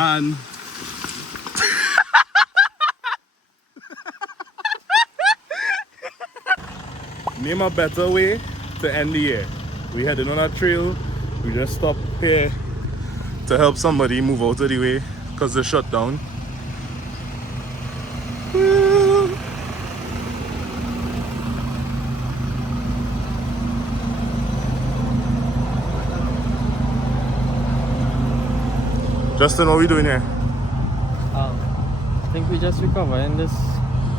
And name a better way to end the year. We heading on a trail. We just stopped here to help somebody move out of the way because they're shut down. Justin, what are we doing here? I think we just recovering this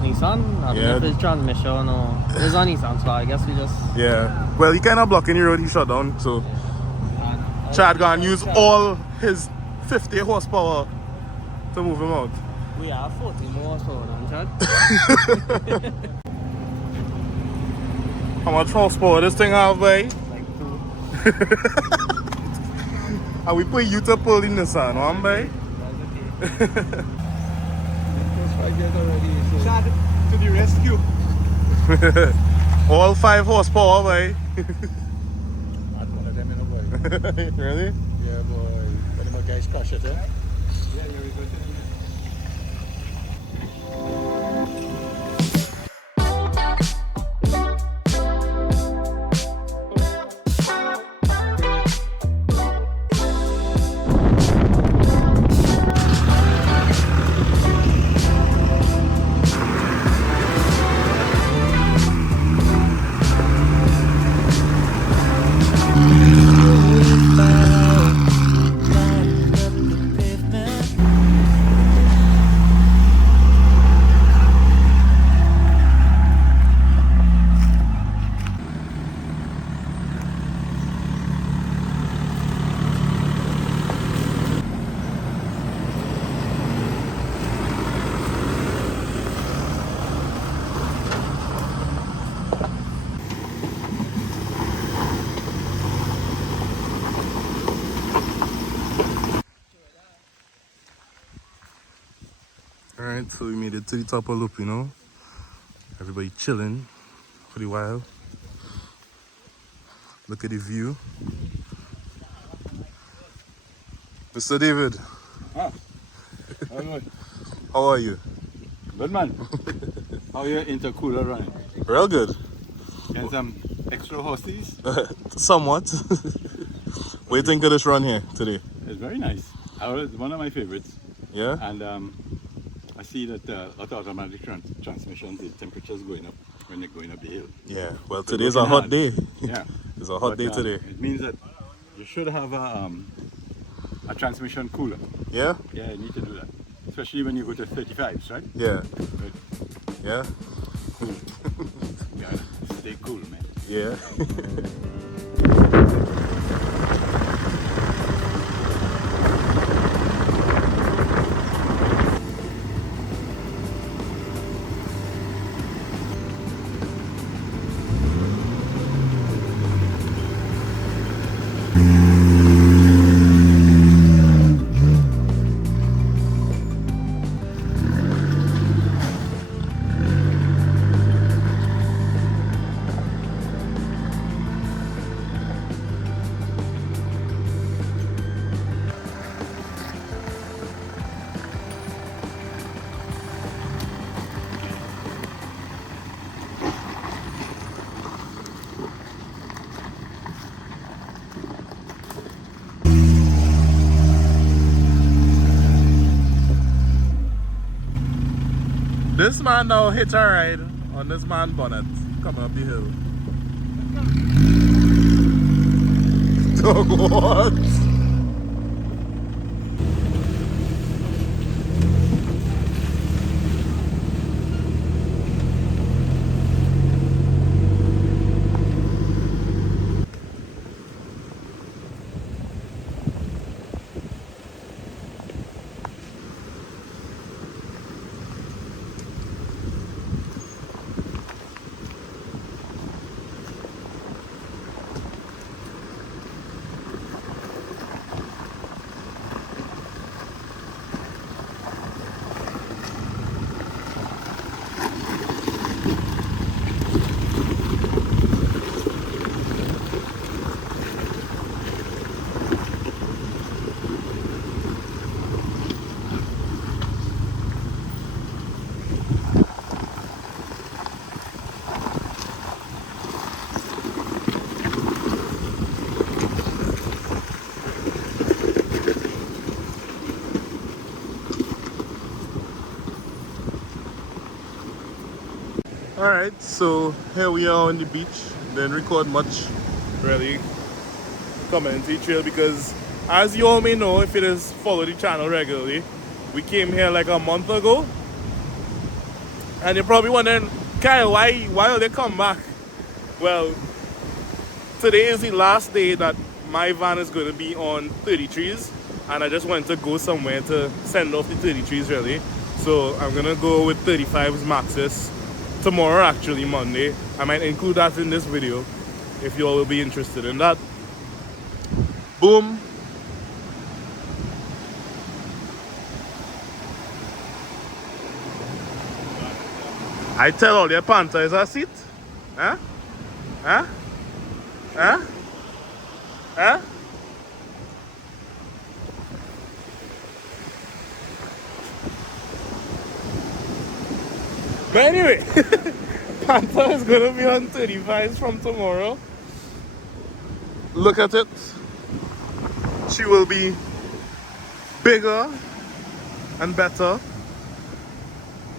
Nissan. I don't know if it's transmission or it's a Nissan, so I guess we just. Yeah. Well, he kind of blocking the road. He shut down, so Chad gonna use all his 50 horsepower to move him out. We have 40 more horsepower than Chad. How much horsepower this thing have, boy? Like 2. And we put you to pull in the sun, one boy. That's okay. Chad to the rescue. All 5 horsepower, boy. Not one of them in a boy. Really? Yeah, boy. When the guys crash it, eh? Yeah, here we go. Alright, so we made it to the top of loop, you know. Everybody chilling for the while. Look at the view. Mr. David. Ah. Hello. How are you? Good man. How your intercooler running? Real good. Getting some extra horses? Somewhat. What do you think of this run here today? It's very nice. It's one of my favorites. Yeah? And I see that with automatic transmissions, the temperature's going up when you're going up the hill. Yeah. Well, So today's a looking hot hard. day. Yeah. It's a hot day today. It means that you should have a transmission cooler. Yeah? Yeah, you need to do that. Especially when you go to 35s, right? Yeah. But Yeah? cool. You gotta stay cool, man. Yeah. This man now hit a ride on this man bonnet coming up the hill. What? Alright, so here we are on the beach. Didn't record much really community trail because as you all may know, if it is follow the channel regularly, we came here like a month ago. And you're probably wondering, Kyle, why will they come back? Well, today is the last day that my van is going to be on 33s, and I just wanted to go somewhere to send off the 33s really. So I'm going to go with 35s maxes tomorrow, actually Monday. I might include that in this video if you all will be interested in that. Boom. I tell all your Panther is a seat. Huh? Huh? Huh? Huh? But anyway, Panther is gonna be on 35s from tomorrow. Look at it. She will be bigger and better.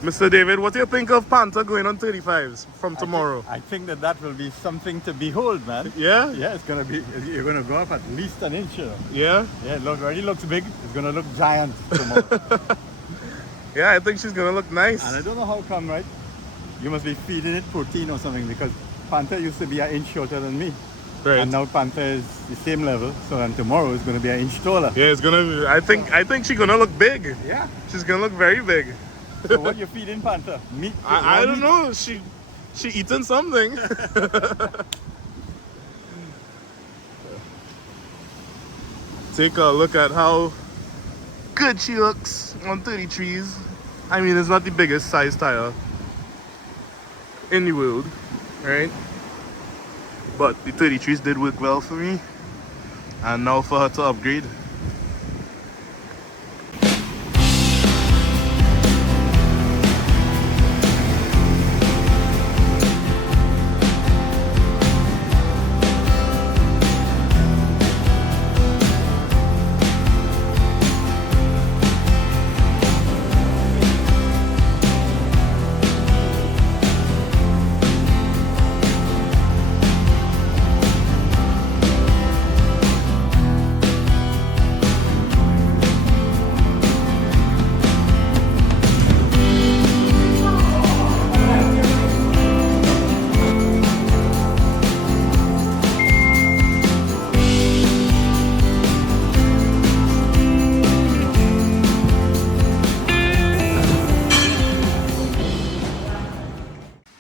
Mr. David, what do you think of Panther going on 35s from tomorrow? I think that will be something to behold, man. Yeah? Yeah, it's gonna be. You're gonna go up at least an inch. Yeah? Yeah, it already looks big. It's gonna look giant tomorrow. Yeah, I think she's gonna look nice. And I don't know how come, right? You must be feeding it protein or something because Panther used to be an inch shorter than me. Right. And now Panther is the same level, so then tomorrow is gonna be an inch taller. Yeah, it's gonna be, I think she's gonna look big. Yeah. She's gonna look very big. So what you feeding Panther? Meat? I don't know. She eating something. Take a look at how good she looks on 33s. I mean, it's not the biggest size tire in the world, right? But the 33s did work well for me, and now for her to upgrade.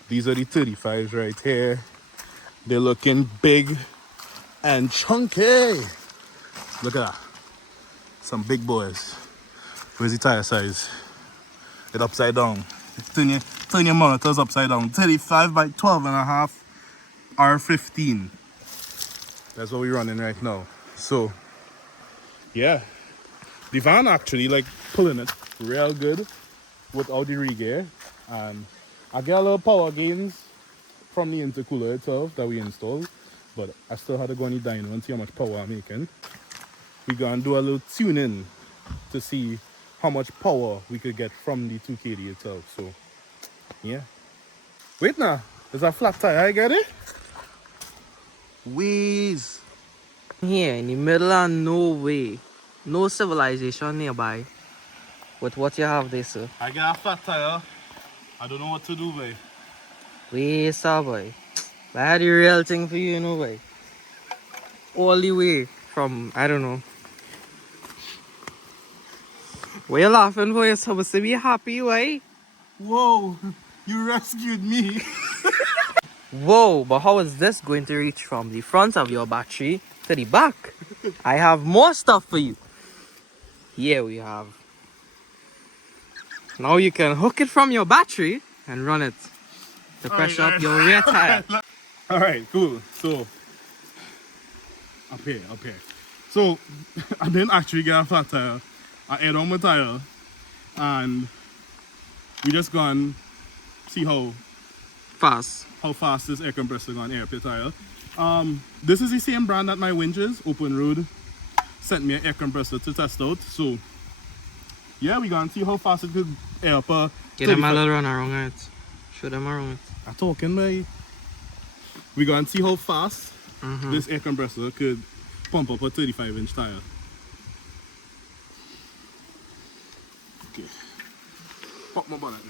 These are the 35s right here. They're looking big and chunky. Look at that. Some big boys. Where's the tire size? It's upside down. Turn your monitors upside down. 35 by 12 and a half R15. That's what we're running right now. So, yeah. The van actually like pulling it real good without the re-gear. And I get a little power gains from the intercooler itself that we installed, but I still had to go on the dyno and see how much power I'm making. We're gonna do a little tuning to see how much power we could get from the 2KD itself. So, yeah. Wait now, there's a flat tire, I get it? Wheeze. Here in the middle of nowhere, no civilization nearby. With what you have there, sir. I got a flat tire. I don't know what to do, boy. Wait, sir, boy. I had the real thing for you, you know, boy. All the way from, I don't know. What you laughing for? You're supposed to be happy, why? Whoa, you rescued me. Whoa, but how is this going to reach from the front of your battery to the back? I have more stuff for you. Here we have. Now you can hook it from your battery and run it to pressure up your rear tire. Alright, cool. So, up here. So, I didn't actually get a flat tire. I add on my tire and we just gonna see how Fast. this air compressor gonna air up your tire. This is the same brand that my winch is. OPENROAD sent me an air compressor to test out. So, yeah, we gonna see how fast it could air up a Get them a little run around it. Show them around it. I'm talking, boy. We're going to see how fast this air compressor could pump up a 35-inch tire. Okay. Pop my bonnet.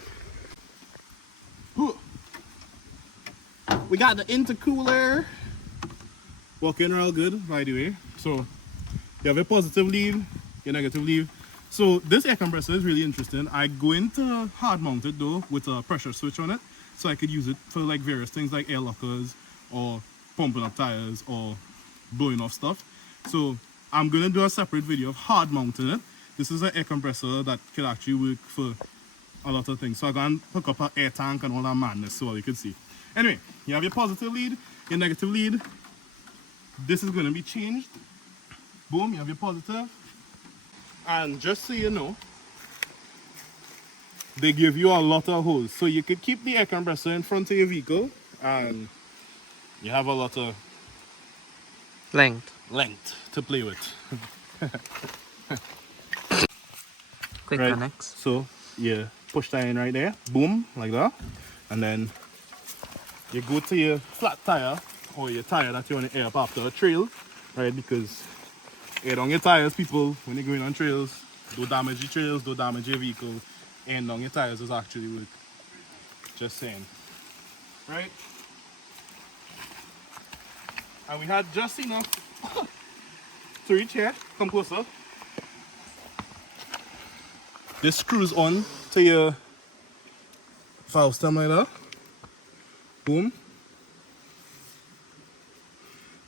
We got the intercooler working real good, by the way. So you have a positive lead, your negative lead. So this air compressor is really interesting. I go into hard mounted though with a pressure switch on it, so I could use it for like various things like air lockers or pumping up tires or blowing off stuff. So I'm gonna do a separate video of hard mounting it. This is an air compressor that can actually work for a lot of things. So I'm gonna hook up an air tank and all that madness so you can see. Anyway, you have your positive lead, your negative lead. This is gonna be changed. Boom, you have your positive. And just so you know, they give you a lot of holes. So you could keep the air compressor in front of your vehicle and you have a lot of Length. to play with. Quick Right. connects. So you push that in right there, boom, like that. And then you go to your flat tire or your tire that you want to air up after a trail, right? Because air down your tires, people, when you're going on trails, don't damage your trails, don't damage your vehicle. Air down your tires is actually work. Just saying. Right? And we had just enough to reach here. Come closer. This screws on to your valve stem like that. Boom.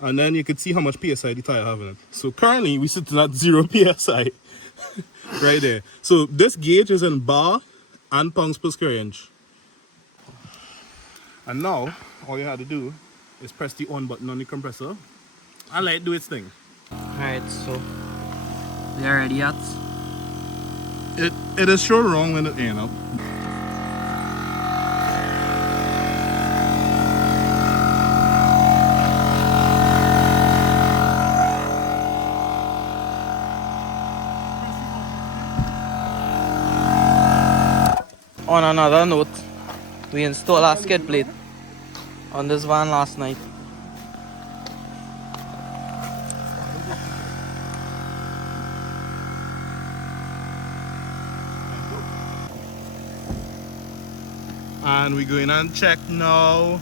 And then you can see how much PSI the tire have in it. So currently we're sitting at 0 PSI right there. So this gauge is in bar and pounds per square inch. And now all you have to do is press the on button on the compressor and let it do its thing. Alright, so we are ready at It is sure wrong when it ain't up. On another note, we installed our skid plate on this van last night. And we're going and check now.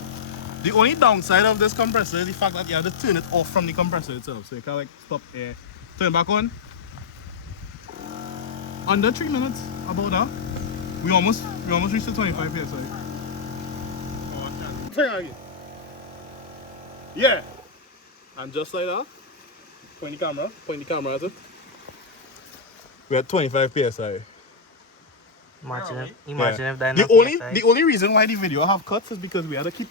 The only downside of this compressor is the fact that you have to turn it off from the compressor itself. So you can like stop air, turn back on. Under 3 minutes, about that. We almost reached the 25 PSI. Try again. Yeah. And just like that, point the camera at it. We're at 25 PSI. Imagine Yeah. if that The only reason why the video have cuts is because we had to keep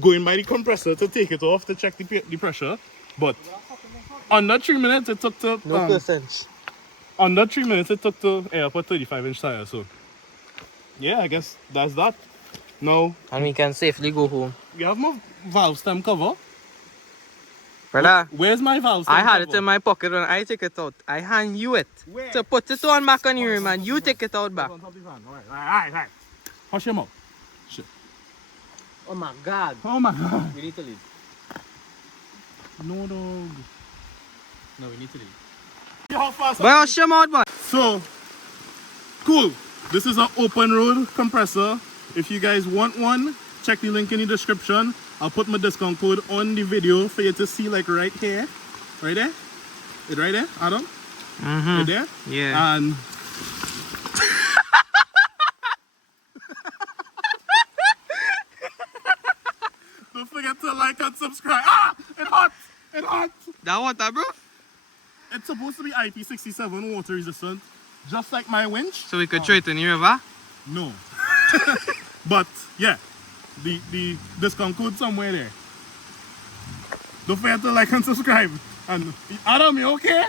going by the compressor to take it off to check the pressure. But under 3 minutes it took to no percent. under 3 minutes it took to air up a 35-inch tire. So yeah, I guess that's that. Now And we can safely go home. we have my valve stem cover. Brother, Where's my valve stem I had cover? it in my pocket when I took it out. I hand you it Where? to put it on back on your room and you take it out back. On top of the fan. Alright. Hush your mouth. Shit. Oh my god. Oh my god. We need to leave. No dog. No, we need to leave. See how fast Boy, hush your mouth, boy. So, cool. This is an OPENROAD compressor. If you guys want one, check the link in the description. I'll put my discount code on the video for you to see, like right here. Right there? It right there, Adam? Right there? Yeah. And don't forget to like and subscribe. Ah! It hot! It hot! That water, bro? It's supposed to be IP67 water resistant, just like my winch. So we could throw it in the river? No. But yeah, the discount code somewhere there. Don't forget to like and subscribe. And Adam, you okay?